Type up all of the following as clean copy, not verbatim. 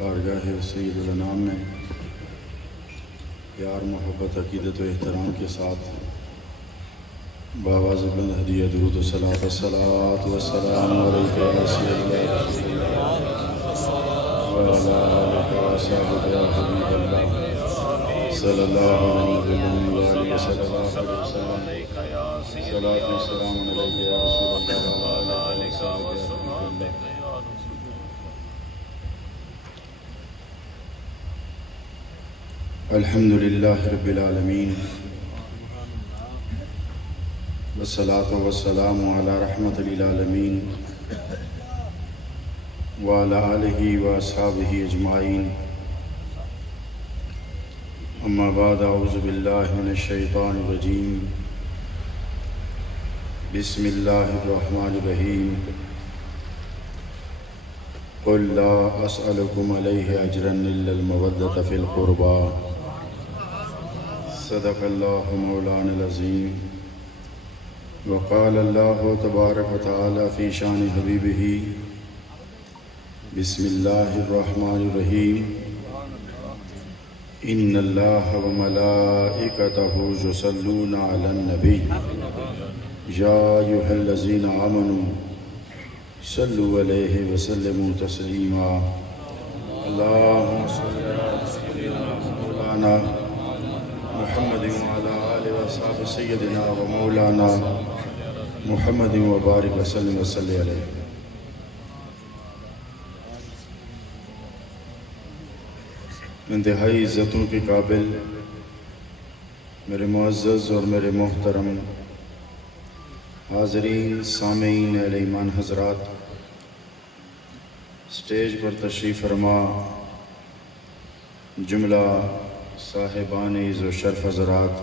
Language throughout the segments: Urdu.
بارگاہ سید الانام میں پیار محبت عقیدت و احترام کے ساتھ بآواز بلند ہدیہ درود و صلاۃ والسلام علیک یا سید اللہ رسول اللہ وعلی آلک و اصحابک یا حبیب اللہ صلی اللہ علیہ وسلم صلاۃ و سلام علیک یا رسول اللہ وعلی آلک و اصحابک یا حبیب اللہ. الحمد للہ رب العالمین والصلاة والسلام علی رحمت للعالمین وعلی آلہ واصحابہ اجمعین. اما بعد اعوذ باللہ من الشیطان الرجیم. بسم اللہ الرحمن الرحیم. قل لا اسألکم علیہ اجرا الا المودۃ فی القربى. صدق اللہ مولانا العظیم. وقال اللہ تبارک وتعالی فی شان حبیبہ. بسم اللہ الرحمن الرحیم. ان اللہ وملائکتہ یصلون علی النبی یا ایھا الذین آمنوا صلوا علیہ وسلموا تسلیما. اللہم صل علی سیدنا مولانا محمد وعلی آلہ وصحبہ سیدنا و مولانا محمد وبارک وسلم وصلی علیہ. انتہائی عزتوں کے قابل میرے معزز اور میرے محترم حاضرین سامعین اہل ایمان حضرات، سٹیج پر تشریف فرما جملہ صاحبان عز و شرف حضرات،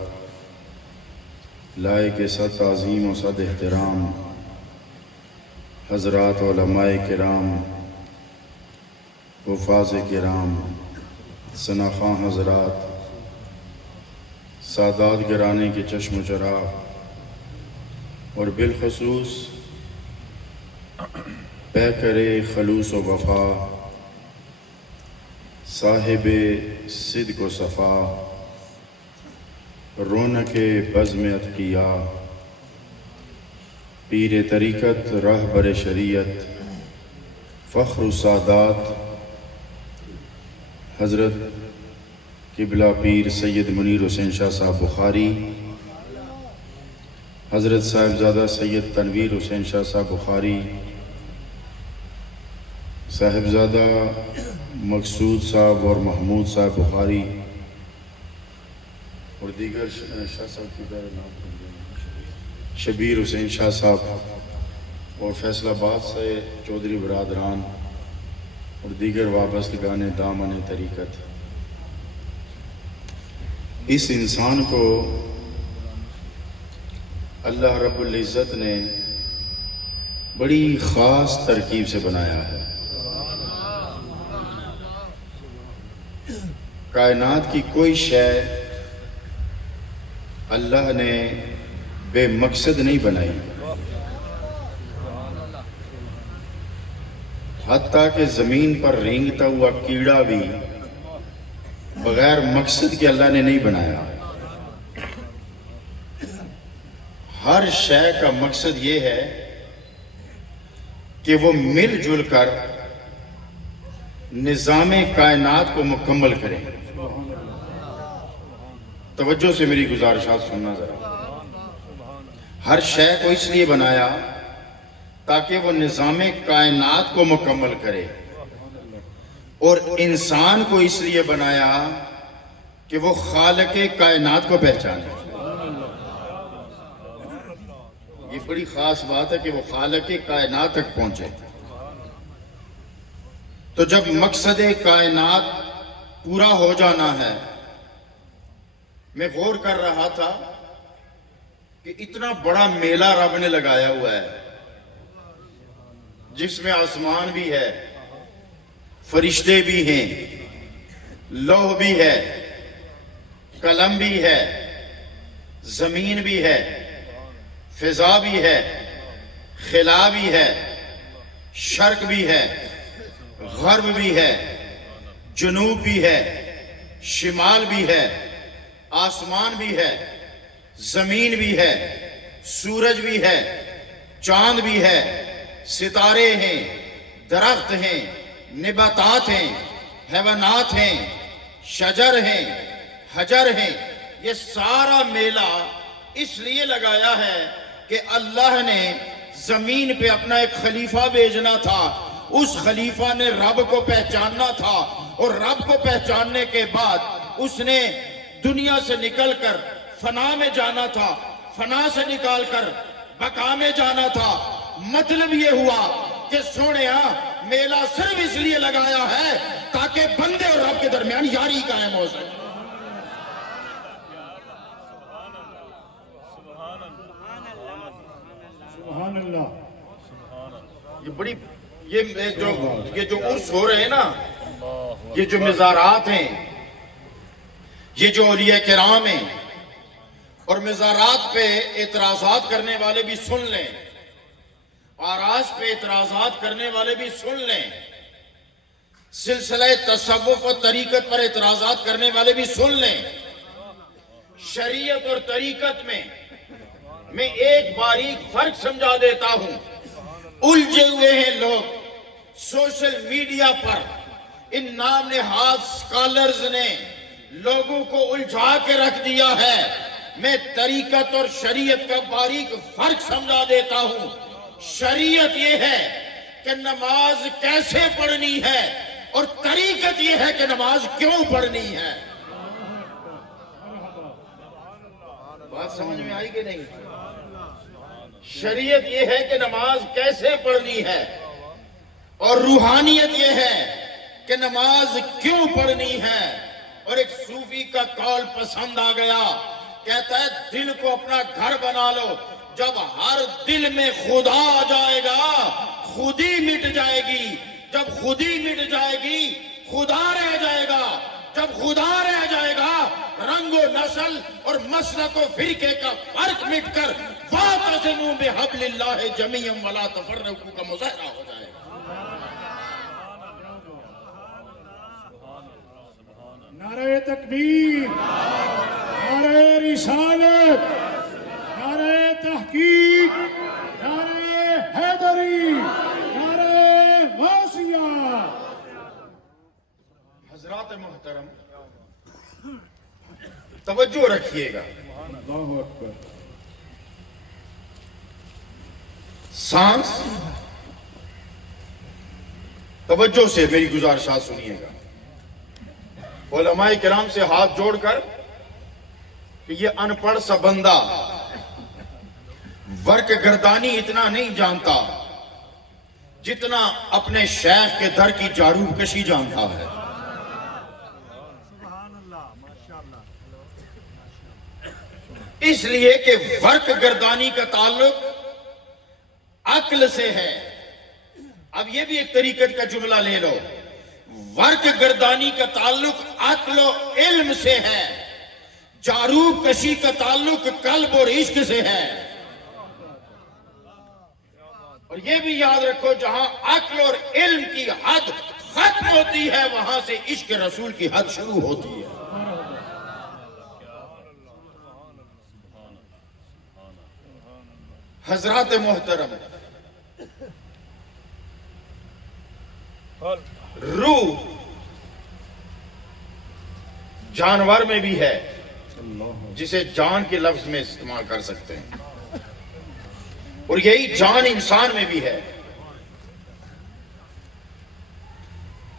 لائق صد تعظیم و صد احترام حضرات علماء کرام، حفاظ کرام، ثناخواں حضرات، سادات گرانے کے چشم و چراغ، اور بالخصوص پیکر خلوص و وفا، صاحب صدق و صفا، رونق بزم اتقیاء، پیر طریقت رہبر شریعت، فخر السادات حضرت قبلہ پیر سید منیر حسین شاہ صاحب بخاری، حضرت صاحبزادہ سید تنویر حسین شاہ صاحب بخاری، صاحبزادہ مقصود صاحب اور محمود صاحب بخاری، اور دیگر شاہ صاحب کی نام شبیر حسین شاہ صاحب، اور فیصل آباد سے چودھری برادران اور دیگر وابستگان دامن طریقت. اس انسان کو اللہ رب العزت نے بڑی خاص ترکیب سے بنایا ہے. کائنات کی کوئی شے اللہ نے بے مقصد نہیں بنائی، حتیٰ کہ زمین پر رینگتا ہوا کیڑا بھی بغیر مقصد کے اللہ نے نہیں بنایا. ہر شے کا مقصد یہ ہے کہ وہ مل جل کر نظام کائنات کو مکمل کرے. توجہ سے میری گزارشات سننا ذرا. ہر شے کو اس لیے بنایا تاکہ وہ نظام کائنات کو مکمل کرے، اور انسان کو اس لیے بنایا کہ وہ خالق کائنات کو پہچانے. یہ بڑی خاص بات ہے کہ وہ خالق کائنات تک پہنچے. تو جب مقصد کائنات پورا ہو جانا ہے، میں غور کر رہا تھا کہ اتنا بڑا میلہ رب نے لگایا ہوا ہے جس میں آسمان بھی ہے، فرشتے بھی ہیں، لوح بھی ہے، قلم بھی ہے، زمین بھی ہے، فضا بھی ہے، خلا بھی ہے، شرق بھی ہے، غرب بھی ہے، جنوب بھی ہے، شمال بھی ہے، آسمان بھی ہے، زمین بھی ہے، سورج بھی ہے، چاند بھی ہے، ستارے ہیں، درخت ہیں، نباتات ہیں، حیوانات ہیں، شجر ہیں، حجر ہیں۔ یہ سارا میلہ اس لیے لگایا ہے کہ اللہ نے زمین پہ اپنا ایک خلیفہ بھیجنا تھا، اس خلیفہ نے رب کو پہچاننا تھا، اور رب کو پہچاننے کے بعد اس نے دنیا سے نکل کر فنا میں جانا تھا، فنا سے نکال کر بقا میں جانا تھا۔ مطلب یہ ہوا کہ سونیا میلہ صرف اس لیے لگایا ہے تاکہ بندے اور رب کے درمیان یاری قائم ہو سکے۔ سبحان اللہ۔ یہ جو عرس ہو رہے ہیں نا، یہ جو مزارات ہیں، یہ جو اولیاء کرام ہیں، اور مزارات پہ اعتراضات کرنے والے بھی سن لیں، آراس پہ اعتراضات کرنے والے بھی سن لیں، سلسلہ تصوف و طریقت پر اعتراضات کرنے والے بھی سن لیں۔ شریعت اور طریقت میں ایک باریک فرق سمجھا دیتا ہوں۔ الجھے ہوئے ہیں لوگ سوشل میڈیا پر، ان نام نہاد سکالرز نے لوگوں کو الجھا کے رکھ دیا ہے۔ میں طریقت اور شریعت کا باریک فرق سمجھا دیتا ہوں۔ شریعت یہ ہے کہ نماز کیسے پڑھنی ہے، اور طریقت یہ ہے کہ نماز کیوں پڑھنی ہے۔ بات سمجھ میں آئی کہ نہیں؟ شریعت یہ ہے کہ نماز کیسے پڑھنی ہے، اور روحانیت یہ ہے کہ نماز کیوں پڑھنی ہے۔ اور ایک صوفی کا قول پسند آ گیا، کہتا ہے دل کو اپنا گھر بنا لو، جب ہر دل میں خدا آ جائے گا خود ہی مٹ جائے گی، جب خود ہی مٹ جائے گی خدا رہ جائے گا، جب خدا رہ جائے گا رنگ و نسل اور مسلک و فرقے کا فرق مٹ کر وَاعْتَصِمُوا بِحَبْلِ اللَّهِ جَمِيعًا وَلَا تَفَرَّقُوا کا مظاہرہ ہو جائے گا۔ نعرہ تکبیر، نعرہ رسالت، نعرہ تحقیق، نعرہ حیدری، نعرہ غوثیہ۔ حضرات محترم توجہ رکھیے گا، اللہ اکبر۔ سانس توجہ سے میری گزارشات سنیے گا۔ علماء کرام سے ہاتھ جوڑ کر کہ یہ ان پڑھ سا بندہ ورک گردانی اتنا نہیں جانتا جتنا اپنے شیخ کے در کی جاروب کشی جانتا ہے۔ اس لیے کہ ورک گردانی کا تعلق عقل سے ہے۔ اب یہ بھی ایک طریقت کا جملہ لے لو، ورک گردانی کا تعلق عقل و علم سے ہے، جاروب کشی کا تعلق قلب اور عشق سے ہے۔ اور یہ بھی یاد رکھو جہاں عقل اور علم کی حد ختم ہوتی ہے وہاں سے عشق رسول کی حد شروع ہوتی ہے۔ حضرات محترم، روح جانور میں بھی ہے جسے جان کے لفظ میں استعمال کر سکتے ہیں، اور یہی جان انسان میں بھی ہے۔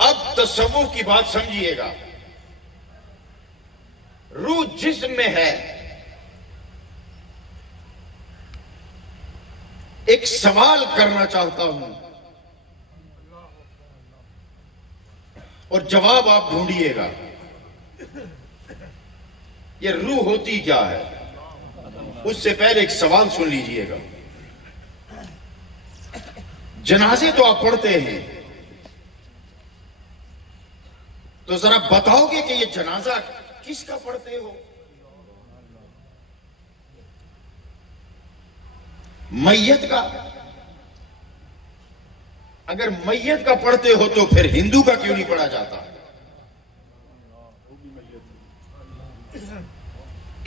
اب تصوف کی بات سمجھیے گا، روح جسم میں ہے۔ ایک سوال کرنا چاہتا ہوں اور جواب آپ ڈھونڈیے گا، یہ روح ہوتی کیا ہے؟ اس سے پہلے ایک سوال سن لیجئے گا۔ جنازے تو آپ پڑھتے ہیں، تو ذرا بتاؤ گے کہ یہ جنازہ کس کا پڑھتے ہو؟ میت کا؟ اگر میت کا پڑھتے ہو تو پھر ہندو کا کیوں نہیں پڑھا جاتا؟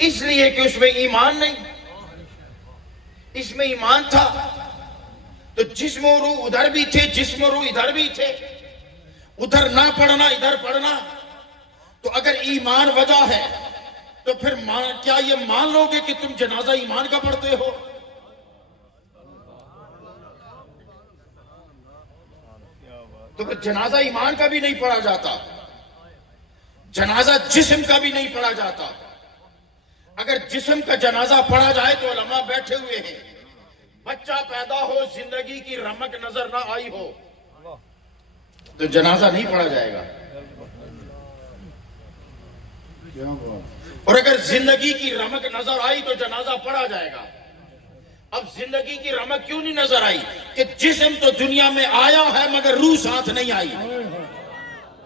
اس لیے کہ اس میں ایمان نہیں، اس میں ایمان تھا تو جسم و روح ادھر بھی تھے، جسم و روح ادھر بھی تھے، ادھر نہ پڑھنا ادھر پڑھنا۔ تو اگر ایمان وجہ ہے تو پھر کیا یہ مان لو گے کہ تم جنازہ ایمان کا پڑھتے ہو؟ تو پھر جنازہ ایمان کا بھی نہیں پڑھا جاتا، جنازہ جسم کا بھی نہیں پڑھا جاتا۔ اگر جسم کا جنازہ پڑھا جائے تو علماء بیٹھے ہوئے ہیں، بچہ پیدا ہو زندگی کی رمق نظر نہ آئی ہو تو جنازہ نہیں پڑھا جائے گا، کیا بات، اور اگر زندگی کی رمق نظر آئی تو جنازہ پڑھا جائے گا۔ اب زندگی کی رمق کیوں نہیں نظر آئی؟ کہ جسم تو دنیا میں آیا ہے مگر روح ساتھ نہیں آئی، ہائے ہائے،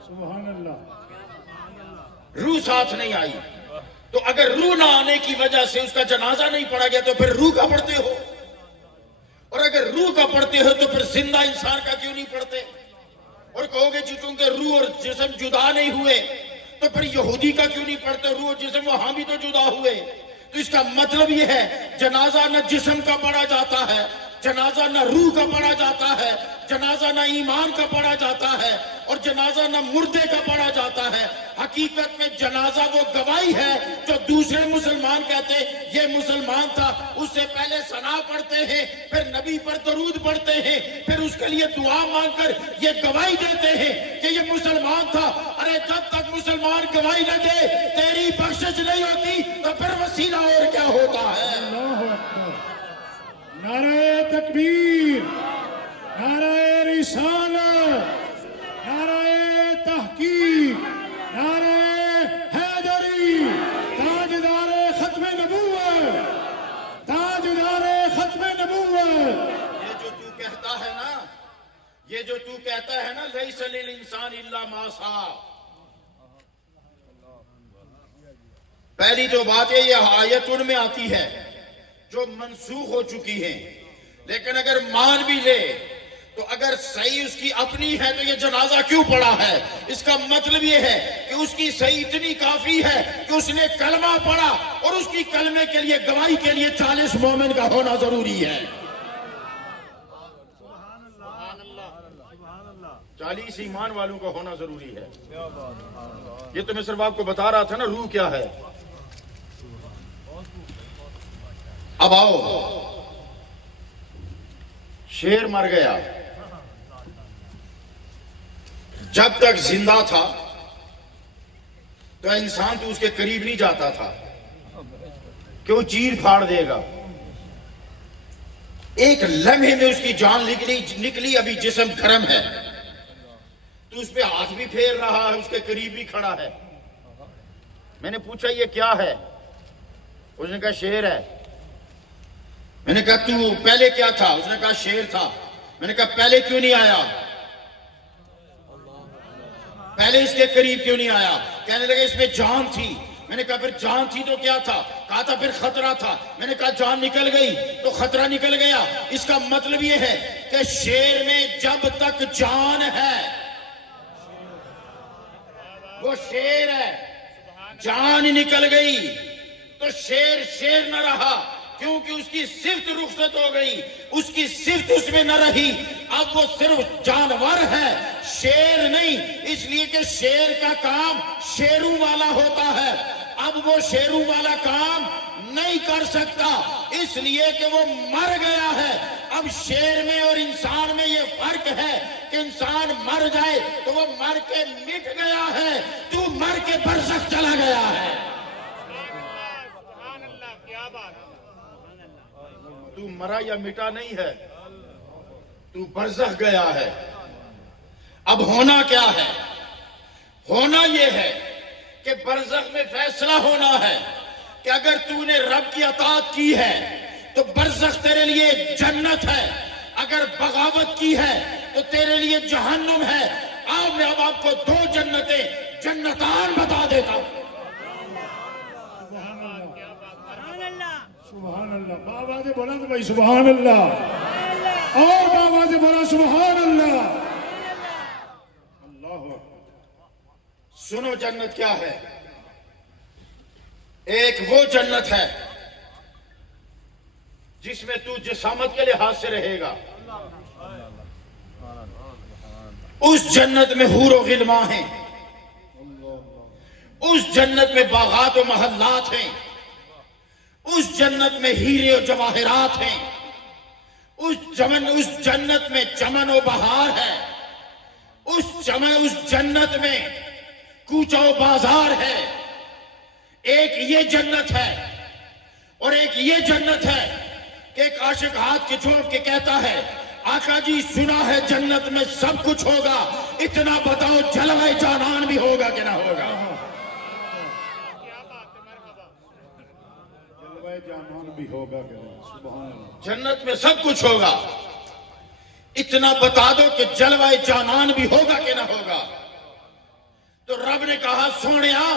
سبحان اللہ، روح ساتھ نہیں آئی۔ تو اگر روح نہ آنے کی وجہ سے اس کا جنازہ نہیں پڑھا گیا تو پھر روح کا پڑھتے ہو، اور اگر روح کا پڑھتے ہو تو پھر زندہ انسان کا کیوں نہیں پڑھتے؟ اور کہو گے جی چونکہ روح اور جسم جدا نہیں ہوئے تو پھر یہودی کا کیوں نہیں پڑھتے؟ روح اور جسم وہاں بھی تو جدا ہوئے۔ تو اس کا مطلب یہ ہے جنازہ نہ جسم کا پڑھا جاتا ہے، جنازہ نہ روح کا پڑھا جاتا ہے، جنازہ نہ ایمان کا پڑھا جاتا ہے، اور جنازہ نہ مردے کا پڑھا جاتا ہے۔ حقیقت میں جنازہ وہ گواہی ہے جو دوسرے مسلمان کہتے ہیں یہ مسلمان تھا، اس سے پہلے ثنا پڑھتے ہیں، پھر نبی پر درود پڑھتے ہیں، پھر اس کے لیے دعا مانگ کر یہ گواہی دیتے ہیں کہ یہ مسلمان تھا۔ ارے جب تک مسلمان گواہی نہ دے تیری بخشش نہیں ہوتی تو پھر وسیلہ اور کیا ہوتا ہے؟ اللہ اکبر، نعرہ تکبیر، نعرہ رسالت، نعرہ تحقیق، نعرہ حیدری، تاجدار ختم نبوت، تاجدار ختم نبوت۔ یہ جو تو کہتا ہے نا، یہ جو تو کہتا ہے نا لیس للانسان الا ما سعی، پہلی تو بات یہ آیت ان میں آتی ہے جو منسوخ ہو چکی ہیں، لیکن اگر مان بھی لے تو اگر صحیح اس کی اپنی ہے تو یہ جنازہ کیوں پڑھا ہے؟ اس کا مطلب یہ ہے کہ اس کی صحیح اتنی کافی ہے کہ اس نے کلمہ پڑھا، اور اس کی کلمے کے لیے گواہی کے لیے 40 مومن کا ہونا ضروری ہے۔ 40 ایمان والوں کا ہونا ضروری ہے۔ یہ تو میں صرف آپ کو بتا رہا تھا نا روح کیا ہے۔ اب آؤ، شیر مر گیا، جب تک زندہ تھا تو انسان تو اس کے قریب نہیں جاتا تھا کہ وہ چیر پھاڑ دے گا۔ ایک لمحے میں اس کی جان نکلی، ابھی جسم گرم ہے تو اس پہ ہاتھ بھی پھیر رہا ہے، اس کے قریب بھی کھڑا ہے۔ میں نے پوچھا یہ کیا ہے؟ اس نے کہا شیر ہے۔ میں نے کہا تو پہلے کیا تھا؟ اس نے کہا شیر تھا۔ میں نے کہا پہلے کیوں نہیں آیا؟ پہلے اس کے قریب کیوں نہیں آیا؟ کہنے لگے اس میں جان تھی۔ میں نے کہا پھر جان تھی تو کیا تھا؟ کہا تھا پھر خطرہ تھا۔ میں نے کہا جان نکل گئی تو خطرہ نکل گیا۔ اس کا مطلب یہ ہے کہ شیر میں جب تک جان ہے وہ شیر ہے، جان نکل گئی تو شیر شیر نہ رہا، کیونکہ اس کی صفت رخصت ہو گئی، اس کی صفت اس میں نہ رہی، اب وہ صرف جانور ہے، شیر نہیں۔ اس لیے کہ شیر کا کام شیروں والا ہوتا ہے، اب وہ شیروں والا کام نہیں کر سکتا، اس لیے کہ وہ مر گیا ہے۔ اب شیر میں اور انسان میں یہ فرق ہے کہ انسان مر جائے تو وہ مر کے مٹ گیا ہے، تو مر کے برزخ چلا گیا ہے۔ تو مرا یا مٹا نہیں ہے، تو برزخ گیا ہے۔ اب ہونا کیا ہے؟ ہونا یہ ہے کہ برزخ میں فیصلہ ہونا ہے کہ اگر تو نے رب کی اطاعت کی ہے تو برزخ تیرے لیے جنت ہے، اگر بغاوت کی ہے تو تیرے لیے جہنم ہے۔ آؤ میں اب آپ کو 2 جنتیں، جنتان بتا دیتا ہوں۔ سبحان اللہ، باواز بلند بھائی سبحان اللہ، اور باواز بڑا سبحان اللہ۔ اللہ سنو جنت کیا ہے۔ ایک وہ جنت ہے جس میں تو جسامت کے لحاظ سے رہے گا. اس جنت میں حور و غلمان ہیں. اس جنت میں باغات و محلات ہیں. اس جنت میں ہیرے و جواہرات ہیں. اس جنت میں چمن و بہار ہے. اس جنت میں کوچہ و بازار ہے. ایک یہ جنت ہے اور ایک یہ جنت ہے کہ ایک عاشق ہاتھ کے چھوڑ کے کہتا ہے آقا جی سنا ہے جنت میں سب کچھ ہوگا, اتنا بتاؤ جلوہ جانان بھی ہوگا کہ نہ ہوگا. جلوہ جانان بھی ہوگا کہ نہیں؟ سبحان اللہ. جنت میں سب کچھ ہوگا, اتنا بتا دو کہ جلوہ جانان بھی ہوگا کہ نہ ہوگا. تو رب نے کہا سونیا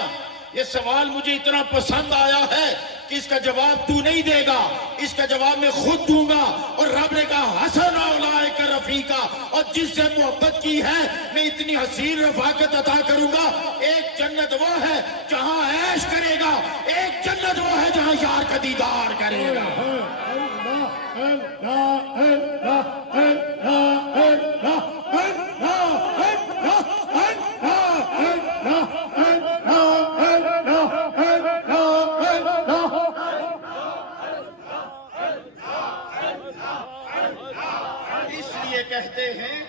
یہ سوال مجھے اتنا پسند آیا ہے کہ اس کا جواب تو نہیں دے گا, اس کا جواب میں خود دوں گا. اور رب نے کہا حسن اولئک رفیقا, اور جس سے محبت کی ہے میں اتنی حسین رفاقت عطا کروں گا. ایک جنت وہ ہے جہاں عیش کرے گا, ایک جنت وہ ہے جہاں یار کا دیدار کرے گا. کہتے ہیں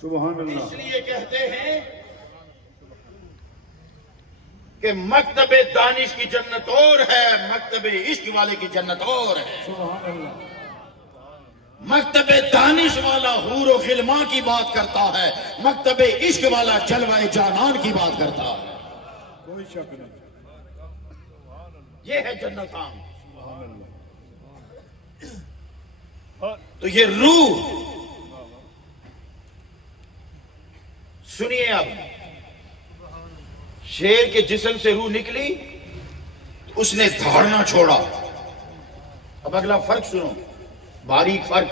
سبحان اللہ. اس لیے کہتے ہیں کہ مکتب دانش کی جنت اور ہے, مکتب عشق والے کی جنت اور ہے. سبحان اللہ. مکتب دانش والا حور و غلمان کی بات کرتا ہے, مکتب عشق والا جلوہ جانان کی بات کرتا ہے. کوئی شک نہیں. یہ ہے جنتان. سبحان اللہ. تو یہ روح سنیے, اب شیر کے جسم سے روح نکلی تو اس نے دھاڑنا چھوڑا. اب اگلا فرق سنو, باریک فرق.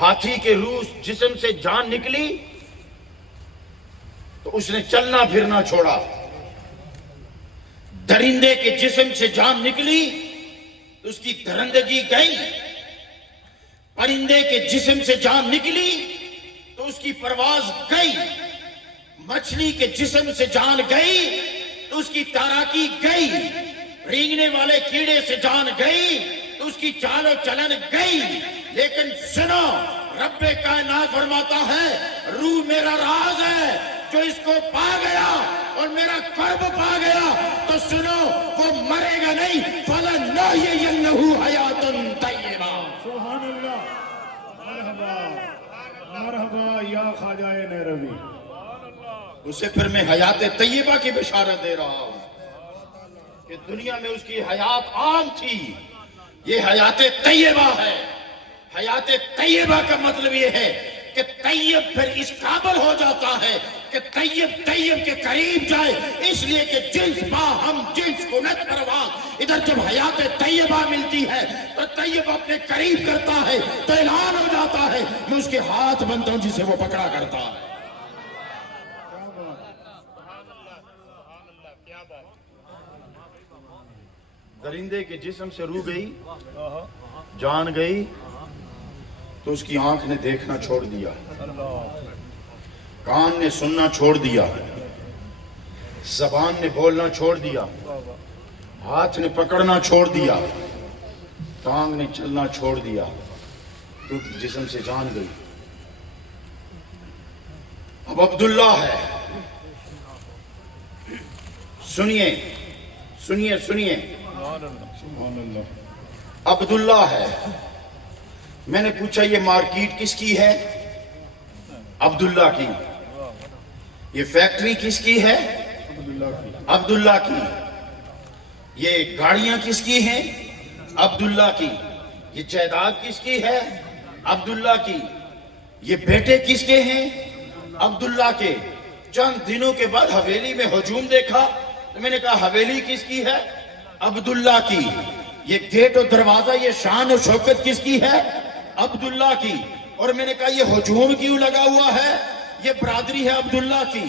ہاتھی کے روح جسم سے جان نکلی تو اس نے چلنا پھرنا چھوڑا. درندے کے جسم سے جان نکلی تو اس کی درندگی گئی. پرندے کے جسم سے جان نکلی تو اس کی پرواز گئی. مچھلی کے جسم سے جان گئی تو اس کی تیراکی گئی. رینگنے والے کیڑے سے جان گئی تو اس کی چال و چلن گئی. لیکن سنو, رب کائنات فرماتا ہے روح میرا راز ہے, جو اس کو پا گیا اور میرا قرب پا گیا تو سنو وہ مرے گا نہیں. فَلَنُحْيِيَنَّهُ حَيَاةً طَيِّبَةً. سبحان اللہ. مرحبا مرحبا یا خواجہ نیروی. اسے پھر میں حیات طیبہ کی بشارت دے رہا ہوں کہ دنیا میں اس کی حیات عام تھی, یہ حیات طیبہ ہے. حیات طیبہ کا مطلب یہ ہے کہ طیب پھر اس قابل ہو جاتا ہے کہ طیب کے قریب جائے. اس لیے کہ جنس باہم جنس کنت پرواز. ادھر جب حیات طیبہ ملتی ہے تو طیب اپنے قریب کرتا ہے تو اعلان ہو جاتا ہے میں اس کے ہاتھ بنتا ہوں جسے وہ پکڑا کرتا ہے. درندے کے جسم سے روح گئی, جان گئی تو اس کی آنکھ نے دیکھنا چھوڑ دیا, کان نے سننا چھوڑ دیا, زبان نے بولنا چھوڑ دیا, ہاتھ نے پکڑنا چھوڑ دیا, ٹانگ نے چلنا چھوڑ دیا, کیونکہ جسم سے جان گئی. اب عبداللہ ہے. سنیے سنیے سنیے, سبحان اللہ. عبداللہ ہے. میں نے پوچھا یہ مارکیٹ کس کی ہے؟ عبداللہ کی. یہ فیکٹری کس کی ہے؟ عبداللہ کی. عبداللہ کی. یہ گاڑیاں کس کی ہیں؟ عبداللہ کی. یہ جائیداد کس کی ہے؟ عبداللہ کی. یہ بیٹے کس کے ہیں؟ عبداللہ کے. چند دنوں کے بعد حویلی میں ہجوم دیکھا تو میں نے کہا حویلی کس کی ہے؟ عبداللہ کی. یہ گیٹ و دروازہ یہ شان و شوکت کس کی ہے؟ عبداللہ کی. اور میں نے کہا یہ ہجوم کیوں لگا ہوا ہے؟ یہ برادری ہے عبداللہ کی.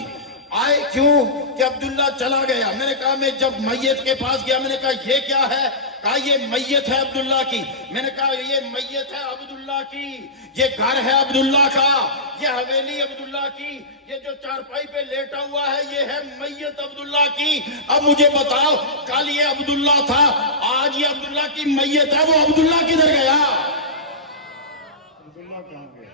آئے کیوں کہ عبداللہ چلا گیا. میں نے کہا میں جب میت کے پاس گیا میں نے کہا یہ کیا ہے؟ کہا یہ میت ہے عبداللہ کی. میں نے کہا یہ میت ہے عبداللہ کی, یہ گھر ہے عبداللہ کا, یہ حویلی عبداللہ کی, یہ جو چارپائی پہ لیٹا ہوا ہے یہ ہے میت عبداللہ کی. اب مجھے بتاؤ کل یہ عبداللہ تھا, آج یہ عبداللہ کی میت ہے, وہ عبداللہ کدھر گیا؟ عبداللہ کہاں گیا؟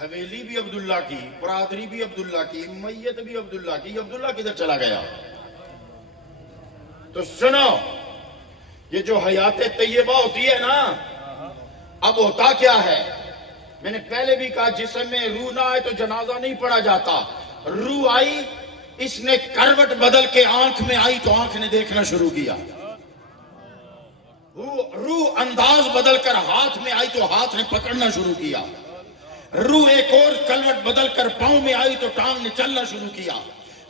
حویلی بھی عبداللہ کی, برادری بھی عبداللہ کی, میت بھی عبداللہ کی, یہ عبداللہ کدھر چلا گیا؟ تو سنو, یہ جو حیات طیبہ ہوتی ہے نا, اب ہوتا کیا ہے؟ میں نے پہلے بھی کہا جسم میں روح نہ آئے تو جنازہ نہیں پڑھا جاتا. روح آئی, اس نے کروٹ بدل کے آنکھ میں آئی تو آنکھ نے دیکھنا شروع کیا. روح انداز بدل کر ہاتھ میں آئی تو ہاتھ نے پکڑنا شروع کیا. روح ایک اور کلوٹ بدل کر پاؤں میں آئی تو ٹانگ نے چلنا شروع کیا.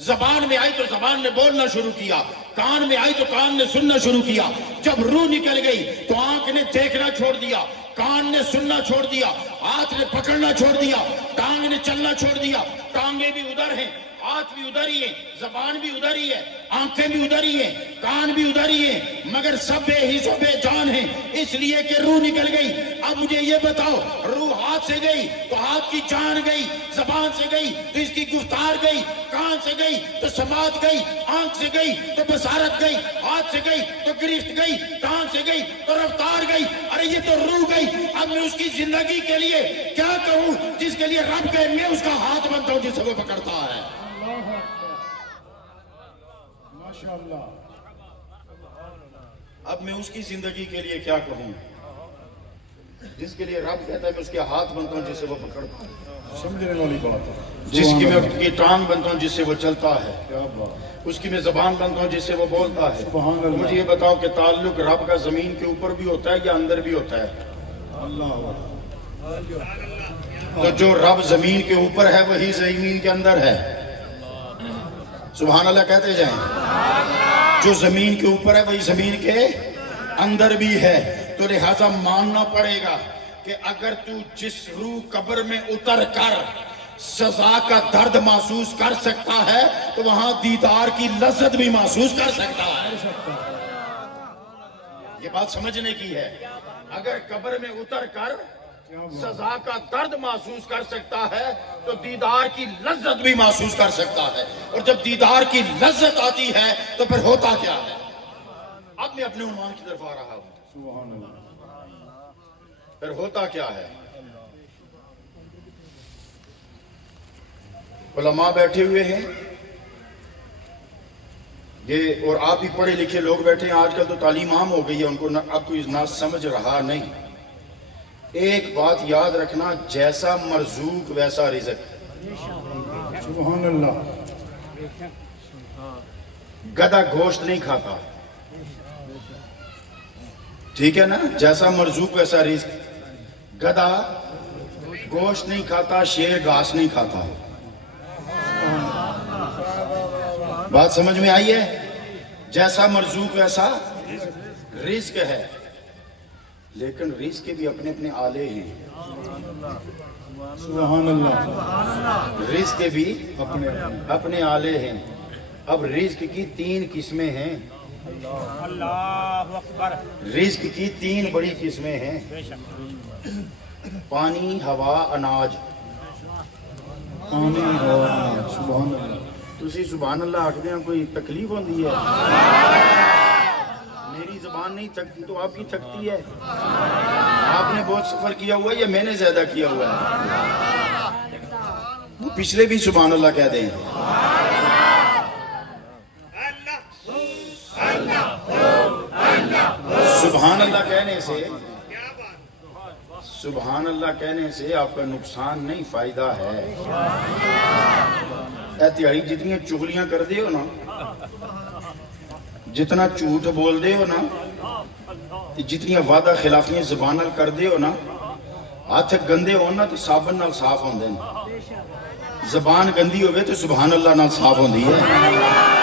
زبان میں آئی تو زبان نے بولنا شروع کیا. کان میں آئی تو کان نے سننا شروع کیا. جب روح نکل گئی تو آنکھ نے دیکھنا چھوڑ دیا, کان نے سننا چھوڑ دیا, ہاتھ نے پکڑنا چھوڑ دیا, ٹانگ نے چلنا چھوڑ دیا. ٹانگیں بھی ادھر ہیں, ہاتھ بھی ادھر ہی ہے, زبان بھی ادھر ہی ہے, آنکھیں بھی ادھر ہی ہیں, کان بھی ادھر ہی ہیں, مگر سب بے حس و بے جان ہیں, اس لیے کہ روح نکل گئی. اب مجھے یہ بتاؤ, روح ہاتھ سے گئی تو ہاتھ کی جان گئی, زبان سے گئی تو اس کی گفتار گئی, کان سے گئی تو سماعت گئی, آنکھ سے گئی تو بصارت گئی, ہاتھ سے گئی تو گرفت گئی, کان سے گئی تو رفتار گئی. ارے یہ تو روح گئی. اب میں اس کی زندگی کے لیے کیا کہوں جس کے لیے رب کہے میں اس کا ہاتھ بنتا ہوں جسے وہ پکڑتا ہے. ماشاءاللہ. اب میں اس کی زندگی کے لیے کیا کہوں جس کے لیے رب کہتا ہے میں اس کے ہاتھ بنتا ہوں جسے وہ پکڑتا ہے, سمجھنے والی بات ہے. جس کی میں اس کی ٹانگ بنتا ہوں جس سے وہ چلتا ہے, کیا بات, اس کی میں زبان بنتا ہوں جس سے وہ بولتا ہے. سبحان اللہ. مجھے یہ بتاؤ کہ تعلق رب کا زمین کے اوپر بھی ہوتا ہے یا اندر بھی ہوتا ہے؟ اللہ تو جو رب زمین کے اوپر ہے وہی زمین کے اندر ہے. سبحان اللہ کہتے جائیں. جو زمین کے اوپر ہے وہی زمین کے اندر بھی ہے. تو لہذا ماننا پڑے گا کہ اگر تو جس روح قبر میں اتر کر سزا کا درد محسوس کر سکتا ہے تو وہاں دیدار کی لذت بھی محسوس کر سکتا ہے. یہ بات سمجھنے کی ہے. اگر قبر میں اتر کر سزا کا درد محسوس کر سکتا ہے تو دیدار کی لذت بھی محسوس کر سکتا ہے. اور جب دیدار کی لذت آتی ہے تو پھر ہوتا کیا ہے؟ اب میں اپنے عنوان کی طرف آ رہا ہوں. سبحان اللہ. پھر ہوتا کیا ہے؟ علماء بیٹھے ہوئے ہیں یہ, اور آپ ہی پڑھے لکھے لوگ بیٹھے ہیں. آج کل تو تعلیم عام ہو گئی ہے, ان کو اب کوئی نہ سمجھ رہا نہیں. ایک بات یاد رکھنا, جیسا مرزوق ویسا رزق. سبحان اللہ. گدھا گوشت نہیں کھاتا, ٹھیک ہے نا, جیسا مرزوق ویسا رزق. گدھا گوشت نہیں کھاتا, شیر گھاس نہیں کھاتا. بات سمجھ میں آئی ہے؟ جیسا مرزوق ویسا رزق ہے, لیکن رزق کے بھی اپنے اپنے آلے ہیں. سبحان اللہ. رزق کے بھی اپنے اپنے آلے ہیں. اب رزق کی 3 قسمیں ہیں. اللہ اکبر. رزق کی 3 بڑی قسمیں ہیں. پانی, ہوا, اناج. پانی اور سبحان اللہ. تسی سبحان اللہ آکھدے ہیں کوئی تکلیف ہوندی ہے؟ میری زبان نہیں تھکتی تو آپ کی تھکتی ہے. آپ نے بہت سفر کیا ہوا ہے یا میں نے زیادہ کیا ہوا ہے؟ وہ پچھلے بھی سبحان اللہ کہہ دیں. سبحان اللہ کہنے سے, سبحان اللہ کہنے سے آپ کا نقصان نہیں, فائدہ ہے. احتیاطی جتنی چغلیاں کر دے ہو نا, جتنا جھوٹ بول دے ہو نا, جتنی وعدہ خلافیاں زبان کر دے ہو نا, ہاتھ گندے ہو نا تو صابن نال صاف ہوندے ہیں. زبان گندی ہوئے تو سبحان اللہ نال صاف ہوندی ہے.